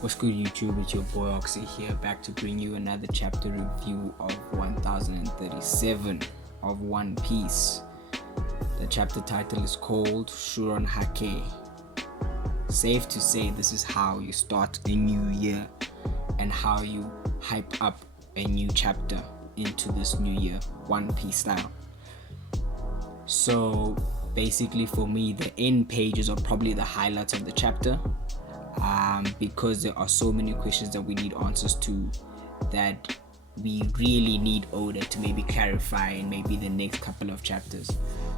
What's good, YouTube? It's your boy Oxy here, back to bring you another chapter review of 1037 of One Piece. The chapter title is called Shuron Hake. Safe to say, this is how you start a new year and how you hype up a new chapter into this new year, One Piece style. So basically, for me, the end pages are probably the highlights of the chapter. Because there are so many questions that we need answers to, that we really need Oda to maybe clarify in maybe the next couple of chapters.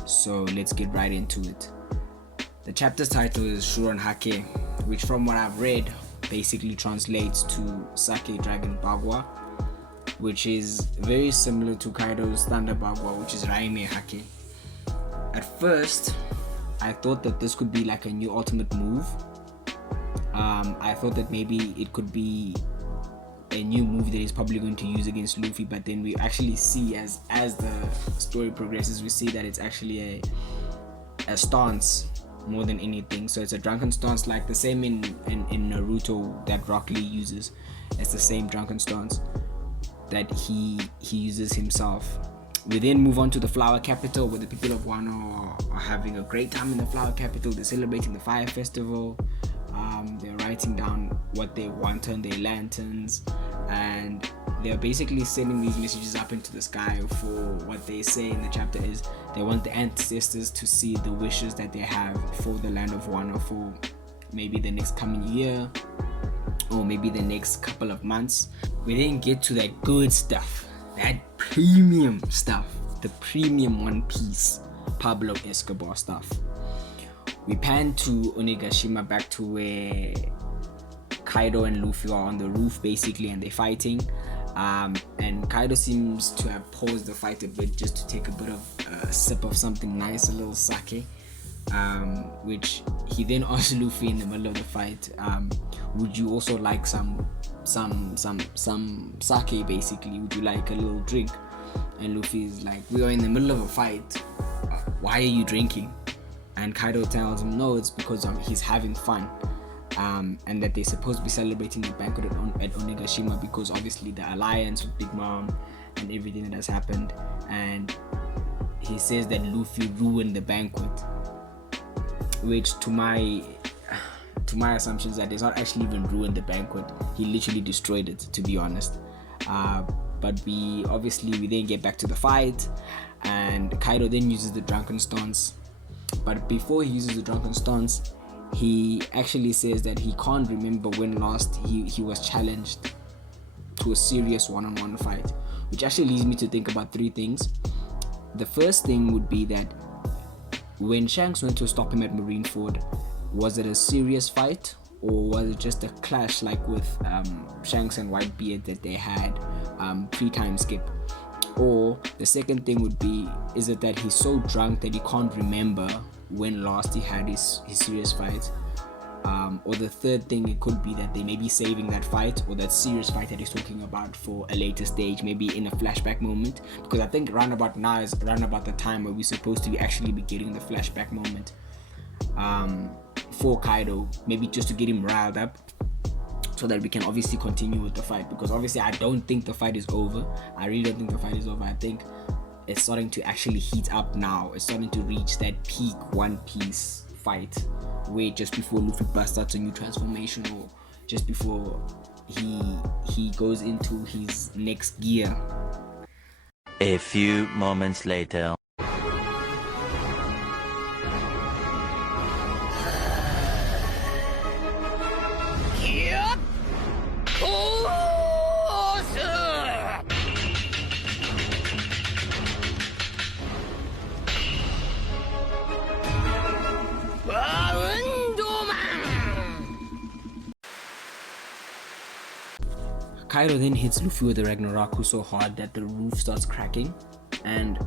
So let's get right into it. The chapter's title is Shuron Hake, which from what I've read basically translates to Sake Dragon Bagua, which is very similar to Kaido's Thunder Bagua, which is Raime Hake. At first, I thought that this could be like a new ultimate move. I thought that maybe it could be a new move that he's probably going to use against Luffy, but then we actually see as the story progresses, we see that it's actually a stance more than anything. So it's a drunken stance, like the same in Naruto that Rock Lee uses. It's the same drunken stance that he uses himself. We then move on to the Flower Capital, where the people of Wano are having a great time in the Flower Capital. They're celebrating the Fire Festival. They're writing down what they want on their lanterns, and they're basically sending these messages up into the sky for what they say in the chapter is they want the ancestors to see the wishes that they have for the land of Wano for maybe the next coming year or maybe the next couple of months. We then get to that good stuff, that premium stuff, the premium One Piece Pablo Escobar stuff. We pan to Onigashima, back to where Kaido and Luffy are on the roof basically, and they're fighting. And Kaido seems to have paused the fight a bit just to take a bit of a sip of something nice, a little sake. Which he then asks Luffy in the middle of the fight, would you also like some sake basically? Would you like a little drink? And Luffy is like, we are in the middle of a fight. Why are you drinking? And Kaido tells him no, it's because he's having fun, and that they're supposed to be celebrating the banquet at Onigashima because obviously the alliance with Big Mom and everything that has happened. And he says that Luffy ruined the banquet, which to my assumptions that he's not actually even ruined the banquet. He literally destroyed it, to be honest. But we then get back to the fight, and Kaido then uses the drunken stance. But before he uses the drunken stance, he actually says that he can't remember when last he was challenged to a serious one-on-one fight, which actually leads me to think about three things. The first thing would be that when Shanks went to stop him at Marineford, was it a serious fight or was it just a clash like with Shanks and Whitebeard that they had pre-time skip? Or the second thing would be, is it that he's so drunk that he can't remember when last he had his serious fight? Or the third thing, it could be that they may be saving that fight or that serious fight that he's talking about for a later stage, maybe in a flashback moment. Because I think roundabout now is roundabout the time where we're supposed to actually be getting the flashback moment for Kaido, maybe just to get him riled up, so that we can obviously continue with the fight. Because obviously I don't think the fight is over. I really don't think the fight is over. I think it's starting to actually heat up now. It's starting to reach that peak One Piece fight where just before Luffy busts out a new transformation, or just before he goes into his next gear. A few moments later. Kaido then hits Luffy with the Ragnaraku so hard that the roof starts cracking, and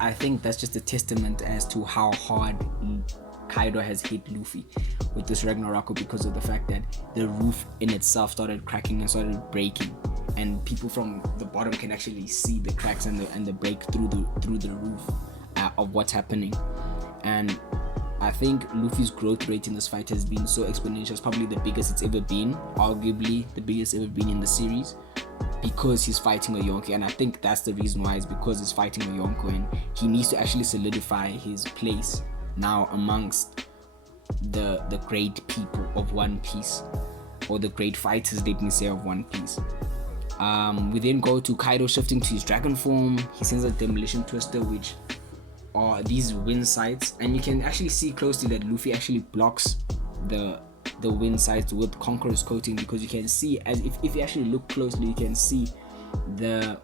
I think that's just a testament as to how hard Kaido has hit Luffy with this Ragnaraku, because of the fact that the roof in itself started cracking and started breaking, and people from the bottom can actually see the cracks and the break through the roof of what's happening. And I think Luffy's growth rate in this fight has been so exponential. It's probably the biggest it's ever been, arguably the biggest ever been in the series, because he's fighting a Yonko. And I think that's the reason why, is because he's fighting a Yonko, and he needs to actually solidify his place now amongst the great people of One Piece, or the great fighters, let me say, of One Piece. We then go to Kaido shifting to his dragon form. He sends a demolition twister, which are these wind sights, and you can actually see closely that Luffy actually blocks the wind sights with Conqueror's coating, because you can see, as if you actually look closely, you can see the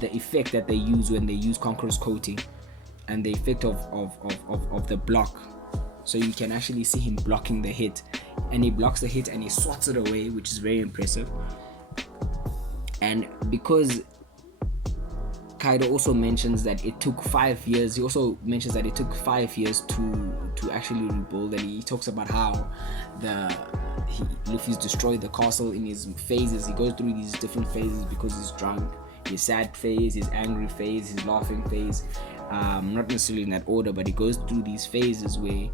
effect that they use when they use Conqueror's coating, and the effect of the block. So you can actually see him blocking the hit, and he blocks the hit and he swats it away, which is very impressive. And because Kaido also mentions that it took 5 years, he also mentions that it took 5 years to actually rebuild, and he talks about how Luffy's destroyed the castle in his phases. He goes through these different phases because he's drunk. His sad phase, his angry phase, his laughing phase, not necessarily in that order, but he goes through these phases where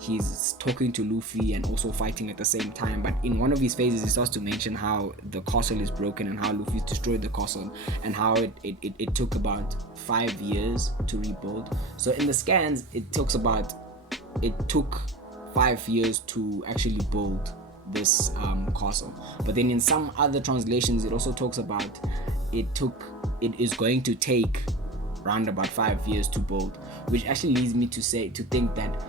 he's talking to Luffy and also fighting at the same time. But in one of his phases, he starts to mention how the castle is broken and how Luffy's destroyed the castle, and how it took about 5 years to rebuild. So in the scans, it talks about it took 5 years to actually build this castle. But then in some other translations, it also talks about it is going to take round about 5 years to build, which actually leads me to think that,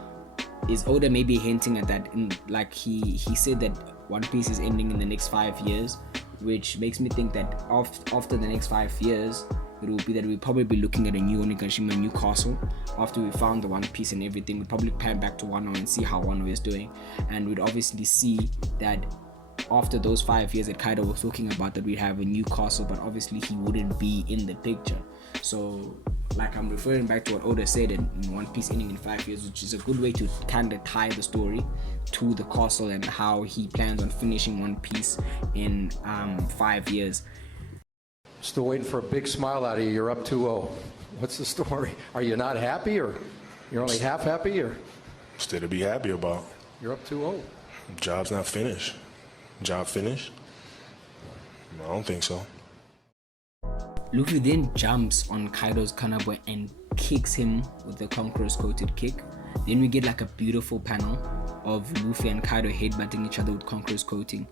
is Oda maybe hinting at that, like he said that One Piece is ending in the next 5 years, which makes me think that after the next 5 years, it will be that we'll probably be looking at a new Onigashima, new castle. After we found the One Piece and everything, we'd probably pan back to Wano and see how Wano is doing, and we'd obviously see that after those 5 years that Kaido was talking about, that we'd have a new castle, but obviously he wouldn't be in the picture. So like, I'm referring back to what Oda said in One Piece ending in 5 years, which is a good way to kind of tie the story to the castle and how he plans on finishing One Piece in 5 years. Still waiting for a big smile out of you. You're up 2-0. What's the story? Are you not happy, or you're only half happy, or? Still to be happy about. You're up 2-0. Job's not finished. Job finished? I don't think so. Luffy then jumps on Kaido's Kanabwe and kicks him with the Conqueror's coated kick. Then we get like a beautiful panel of Luffy and Kaido headbutting each other with Conqueror's coating.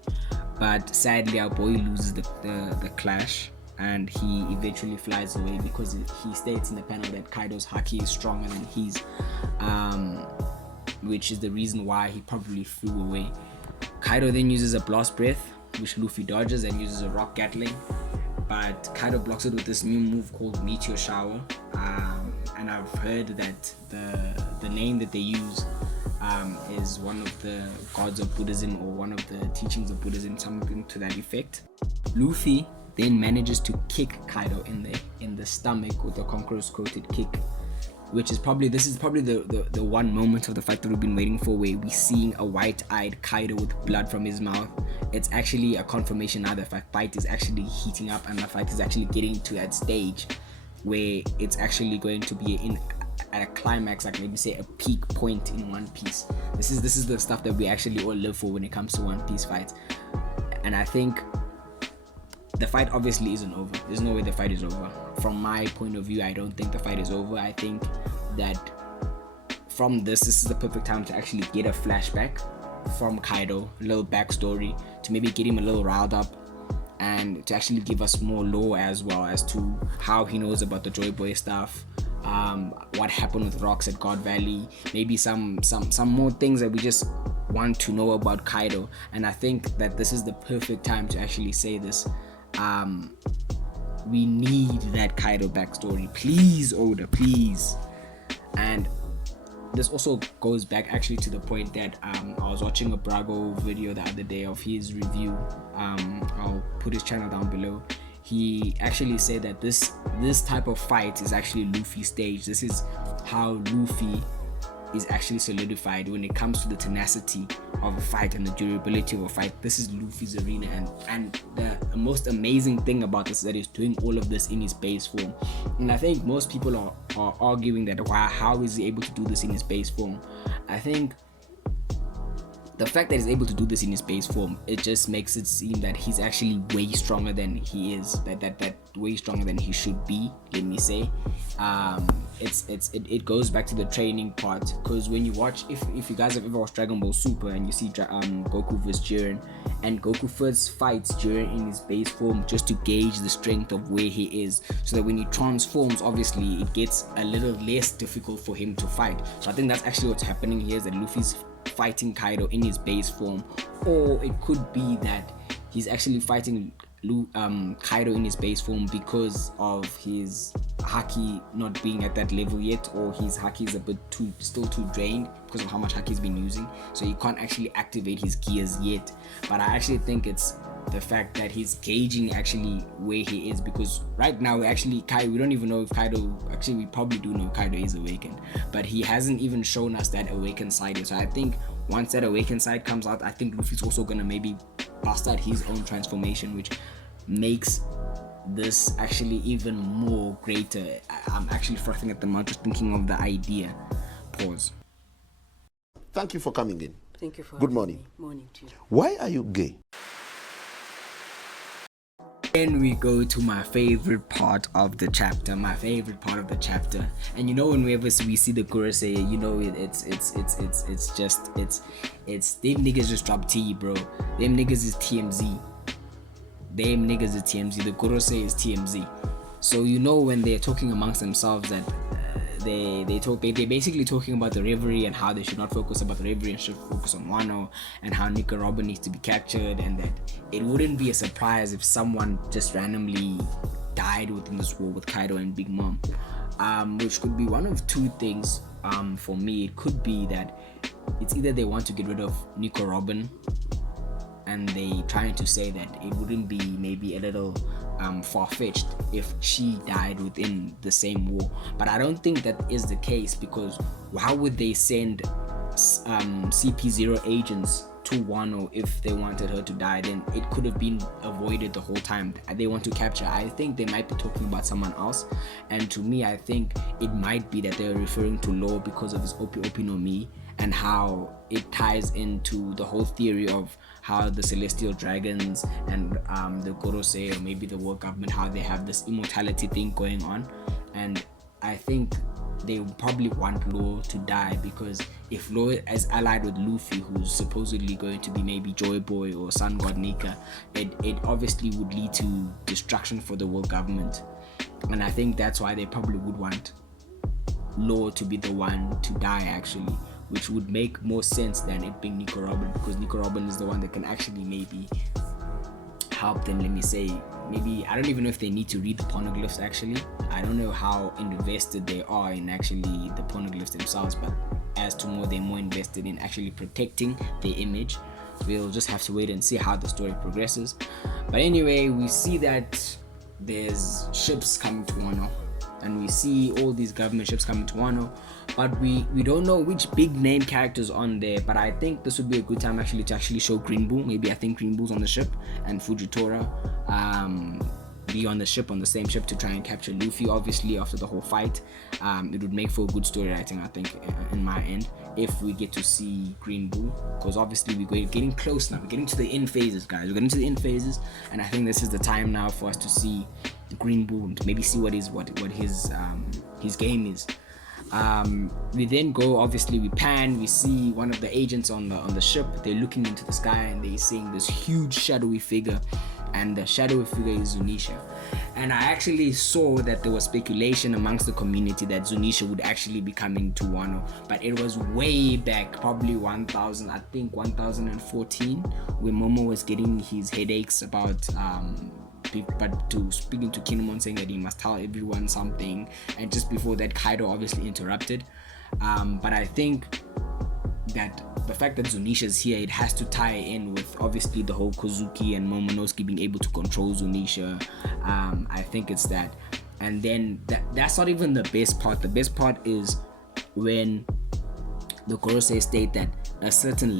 But sadly, our boy loses the clash, and he eventually flies away, because he states in the panel that Kaido's haki is stronger than his, which is the reason why he probably flew away. Kaido then uses a blast breath, which Luffy dodges, and uses a rock gatling, but Kaido blocks it with this new move called Meteor Shower. And I've heard that the name that they use is one of the gods of Buddhism, or one of the teachings of Buddhism, something to that effect. Luffy then manages to kick Kaido in the stomach with the Conqueror's coated kick, which is probably the one moment of the fight that we've been waiting for, where we're seeing a white-eyed Kaido with blood from his mouth. It's actually a confirmation now that the fight is actually heating up, and the fight is actually getting to that stage where it's actually going to be at a climax, like maybe say a peak point in One Piece. This is the stuff that we actually all live for when it comes to One Piece fights. And I think the fight obviously isn't over. There's no way the fight is over. From my point of view, I don't think the fight is over. I think that from this is the perfect time to actually get a flashback from Kaido, a little backstory, to maybe get him a little riled up, and to actually give us more lore as well as to how he knows about the Joy Boy stuff, what happened with Rocks at God Valley, maybe some more things that we just want to know about Kaido. And I think that this is the perfect time to actually say this. We need that Kaido backstory, please, Oda, please. And this also goes back actually to the point that I was watching a Brago video the other day of his review. I'll put his channel down below. He actually said that this type of fight is actually Luffy's stage. This is how Luffy is actually solidified when it comes to the tenacity of a fight and the durability of a fight. This is Luffy's arena, and the most amazing thing about this is that he's doing all of this in his base form. And I think most people are arguing that, wow, how is he able to do this in his base form? I think the fact that he's able to do this in his base form, it just makes it seem that he's actually way stronger than he is, that way stronger than he should be, let me say. It goes back to the training part, because when you watch, if you guys have ever watched Dragon Ball Super and you see Goku vs Jiren, and Goku first fights Jiren in his base form just to gauge the strength of where he is, so that when he transforms, obviously it gets a little less difficult for him to fight. So I think that's actually what's happening here, is that Luffy's fighting Kaido in his base form, or it could be that he's actually fighting Kaido in his base form because of his haki not being at that level yet, or his haki is a bit still too drained because of how much haki he's been using, so he can't actually activate his gears yet. But I actually think it's the fact that he's gauging actually where he is, because right now we don't even know if Kaido, actually we probably do know Kaido is awakened, but he hasn't even shown us that awakened side yet. So I think once that awakened side comes out, I think Luffy's also gonna maybe bust out his own transformation, which makes this actually even more greater. I'm actually frothing at the mouth just thinking of the idea. Pause. Thank you for coming in. Thank you for Good morning. Morning to you. Why are you gay? Then we go to my favorite part of the chapter, and you know, whenever we see the Gorosei, you know, it's them niggas just drop T, bro. Them niggas is TMZ. The Gorosei is TMZ. So you know, when they're talking amongst themselves that they're basically talking about the Reverie and how they should not focus about the Reverie and should focus on Wano, and how Nico Robin needs to be captured, and that it wouldn't be a surprise if someone just randomly died within this war with Kaido and Big Mom, which could be one of two things. For me, it could be that it's either they want to get rid of Nico Robin, and they trying to say that it wouldn't be maybe a little far-fetched if she died within the same war, but I don't think that is the case, because why would they send CP0 agents to Wano if they wanted her to die? Then it could have been avoided the whole time. They want to capture. I think they might be talking about someone else, and to me, I think it might be that they're referring to Law because of his Opi no Mi, and how it ties into the whole theory of how the Celestial Dragons and the Gorosei, or maybe the world government, how they have this immortality thing going on. And I think they probably want Law to die, because if Law is allied with Luffy, who's supposedly going to be maybe Joy Boy or Sun God Nika, it obviously would lead to destruction for the world government. And I think that's why they probably would want Law to be the one to die, actually, which would make more sense than it being Nico Robin, because Nico Robin is the one that can actually maybe help them. Let me say, maybe, I don't even know if they need to read the poneglyphs actually. I don't know how invested they are in actually the poneglyphs themselves, but as to more, they're more invested in actually protecting their image. We'll just have to wait and see how the story progresses. But anyway, we see that there's ships coming to Wano, and we see all these government ships coming to Wano, but we don't know which big name characters on there. But I think this would be a good time actually to show Green Bull. Maybe I think Green Bull's on the ship, and Fujitora be on the ship, on the same ship, to try and capture Luffy. Obviously, after the whole fight, it would make for a good story writing, I think, in my end, if we get to see Green Bull, because obviously we're getting close now. We're getting to the end phases, guys. We're getting to the end phases, and I think this is the time now for us to see Green Bull, to maybe see what his game is. We then go, obviously we pan, we see one of the agents on the ship. They're looking into the sky and they're seeing this huge shadowy figure, and the shadowy figure is Zunisha. And I actually saw that there was speculation amongst the community that Zunisha would actually be coming to Wano, but it was way back, probably 1014, where Momo was getting his headaches about speaking to Kinemon, saying that he must tell everyone something, and just before that Kaido obviously interrupted. But I think that the fact that Zunisha's here, it has to tie in with obviously the whole Kozuki and Momonosuke being able to control Zunisha. I think it's that. And then that's not even the best part. The best part is when the Gorosei state that a certain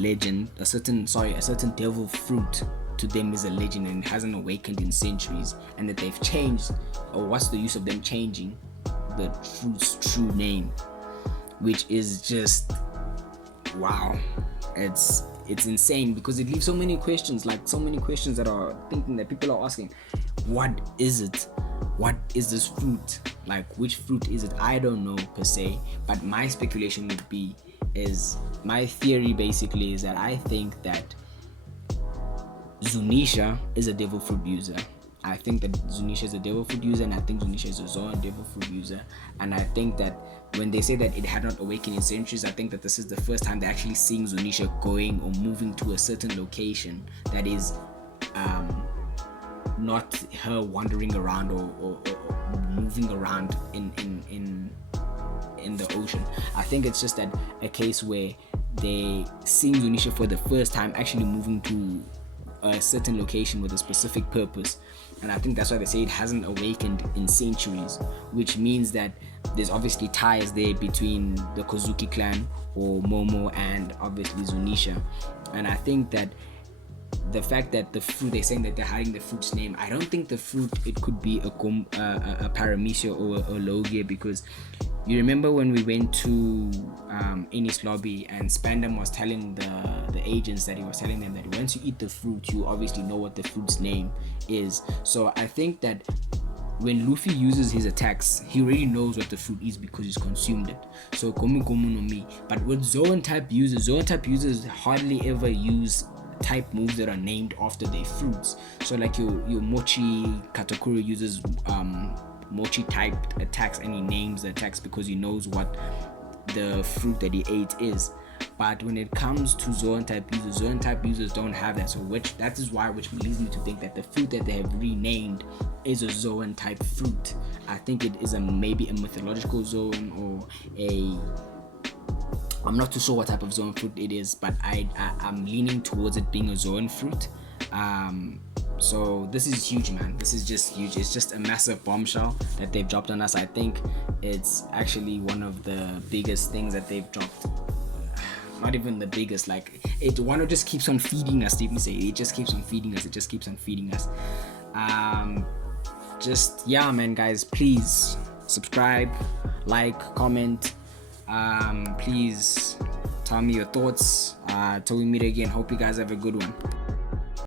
devil fruit to them is a legend and it hasn't awakened in centuries, and that they've changed, or what's the use of them changing the fruit's true name, which is just wow. It's insane, because it leaves so many questions that are thinking, that people are asking, what is it? What is this fruit? Like, which fruit is it? I don't know per se, but my speculation would be, my theory basically is that I think that Zunisha is a devil fruit user. I think that Zunisha is a devil fruit user, and I think Zunisha is a Zoan devil fruit user. And I think that when they say that it had not awakened in centuries, I think that this is the first time they're actually seeing Zunisha going or moving to a certain location that is not her wandering around or moving around in the ocean. I think it's just that a case where they seeing Zunisha for the first time actually moving to a certain location with a specific purpose, and I think that's why they say it hasn't awakened in centuries, which means that there's obviously ties there between the Kozuki clan or Momo and obviously Zunisha. And I think that the fact that the fruit, they're saying that they're hiding the fruit's name, I don't think the fruit, it could be a Paramecia or a Logia, because you remember when we went to Eni's lobby and Spandam was telling the agents that he was telling them that once you eat the fruit, you obviously know what the fruit's name is. So I think that when Luffy uses his attacks, he already knows what the fruit is because he's consumed it. So Komi Komu no Mi. But with Zoan type users hardly ever use type moves that are named after their fruits. So like your Mochi Katakuri uses Mochi typed attacks, and he names the attacks because he knows what the fruit that he ate is. But when it comes to Zoan type users don't have that. So which leads me to think that the fruit that they have renamed is a Zoan type fruit. I think it is maybe a mythological Zoan, or I'm not too sure what type of Zoan fruit it is, but I'm leaning towards it being a Zoan fruit. So this is huge, man. This is just huge. It's just a massive bombshell that they've dropped on us. I think it's actually one of the biggest things that they've dropped. Not even the biggest, like one just keeps on feeding us. Let me say, it just keeps on feeding us. Yeah, man, guys, please subscribe, like, comment. Please tell me your thoughts. Till we meet again, hope you guys have a good one.